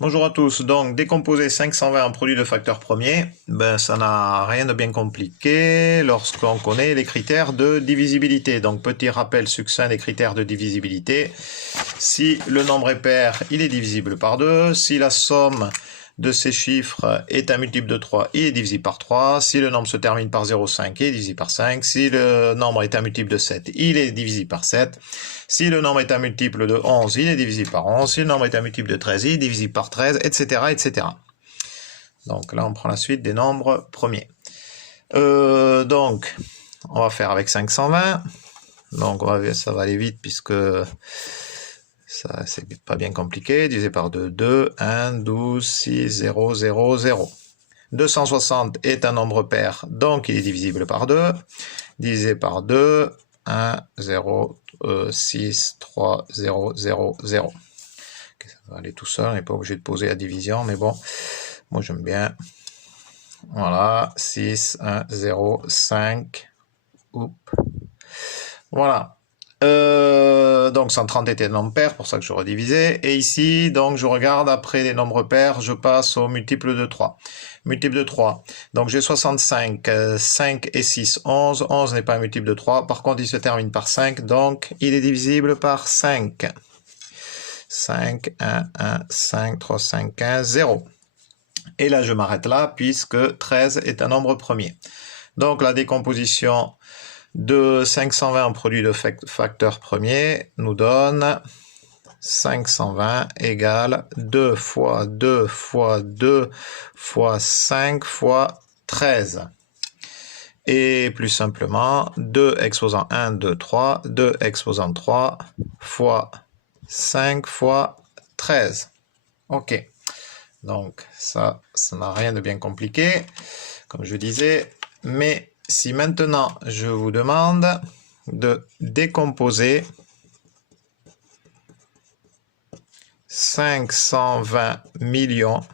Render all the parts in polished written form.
Bonjour à tous. Donc, décomposer 520 en produit de facteurs premiers, ben, ça n'a rien de bien compliqué lorsqu'on connaît les critères de divisibilité. Donc, petit rappel succinct des critères de divisibilité. Si le nombre est pair, il est divisible par 2. Si la somme de ces chiffres est un multiple de 3, il est divisible par 3. Si le nombre se termine par 0,5, il est divisible par 5. Si le nombre est un multiple de 7, il est divisible par 7. Si le nombre est un multiple de 11, il est divisible par 11. Si le nombre est un multiple de 13, il est divisible par 13, etc., etc. Donc là, on prend la suite des nombres premiers. Donc, on va faire avec 520. Donc, ça va aller vite puisque ça, c'est pas bien compliqué. Divisé par 2, 2, 1, 12, 6, 0, 0, 0. 260 est un nombre pair, donc il est divisible par 2. Divisé par 2, 1, 0, 6, 3, 0, 0, 0. Okay, ça va aller tout seul, on n'est pas obligé de poser la division, mais bon, moi j'aime bien. Voilà, 6, 1, 0, 5. Oups. Voilà. Donc 130 était le nombre pair, pour ça que je redivisais. Et ici, donc je regarde après les nombres pairs, je passe au multiple de 3. Multiple de 3. Donc j'ai 65, 5 et 6, 11. 11 n'est pas un multiple de 3. Par contre, il se termine par 5, donc il est divisible par 5. 5, 1, 1, 5, 3, 5, 15, 0. Et là, je m'arrête là, puisque 13 est un nombre premier. Donc la décomposition de 520 en produit de facteurs premiers nous donne 520 égale 2 fois 2 fois 2 fois 5 fois 13. Et plus simplement, 2 exposant 1, 2, 3, 2 exposant 3 fois 5 fois 13. Ok. Donc ça n'a rien de bien compliqué, comme je disais, mais si maintenant je vous demande de décomposer 520 millions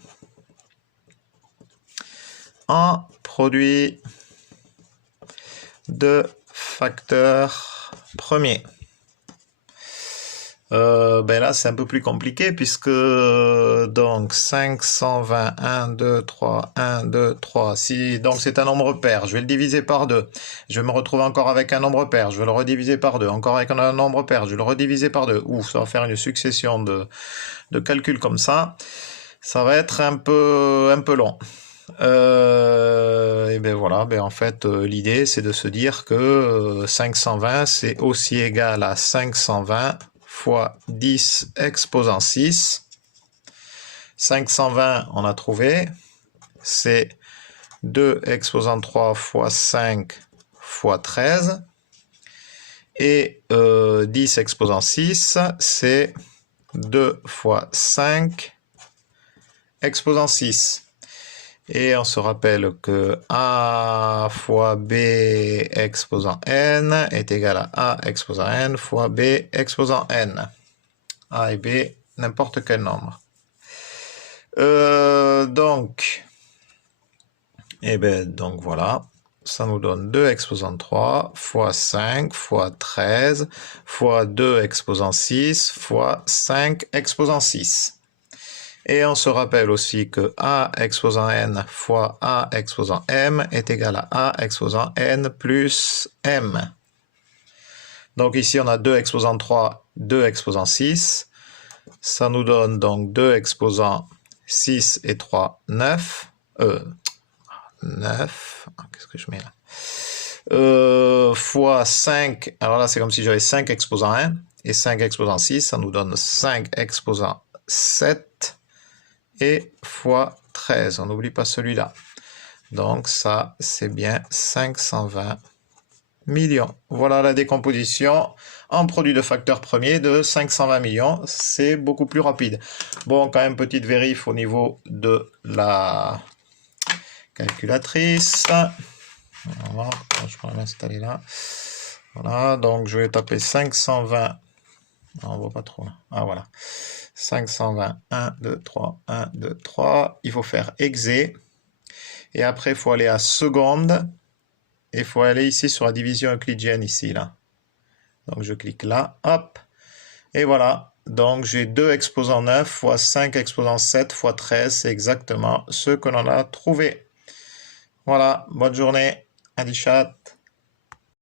en produit de facteurs premiers. Ben là, c'est un peu plus compliqué puisque donc 520, 1, 2, 3, 1, 2, 3. Si, donc c'est un nombre pair, je vais le diviser par 2. Je vais me retrouver encore avec un nombre pair, je vais le rediviser par 2. Encore avec un nombre pair, je vais le rediviser par 2. Ouf, ça va faire une succession de calculs comme ça. Ça va être un peu long. Et ben voilà, ben en fait, l'idée c'est de se dire que 520 c'est aussi égal à 520 fois 10 exposant 6. 520, on a trouvé, c'est 2 exposant 3 fois 5 fois 13. Et 10 exposant 6, c'est 2 fois 5 exposant 6. Et on se rappelle que A fois B exposant n est égal à A exposant n fois B exposant n. A et B, n'importe quel nombre. Donc voilà, ça nous donne 2 exposant 3 fois 5 fois 13 fois 2 exposant 6 fois 5 exposant 6. Et on se rappelle aussi que A exposant n fois A exposant m est égal à A exposant n plus m. Donc ici, on a 2 exposant 3, 2 exposant 6. Ça nous donne donc 2 exposant 6 et 3, 9. 9. Qu'est-ce que je mets là fois 5. Alors là, c'est comme si j'avais 5 exposant 1 et 5 exposant 6. Ça nous donne 5 exposant 7. Et fois 13, on n'oublie pas celui-là. Donc ça, c'est bien 520 millions. Voilà la décomposition en produit de facteurs premiers de 520 millions. C'est beaucoup plus rapide. Bon, quand même, petite vérif au niveau de la calculatrice. Voilà, je vais l'installer là. Voilà, donc je vais taper 520. Non, on voit pas trop. Ah, voilà. 520, 1, 2, 3, 1, 2, 3. Il faut faire exé. Et après, il faut aller à seconde. Et il faut aller ici sur la division euclidienne, ici, là. Donc, je clique là. Hop. Et voilà. Donc j'ai 2 exposant 9 fois 5 exposant 7 fois 13, c'est exactement ce que l'on a trouvé. Voilà, bonne journée, Adichat.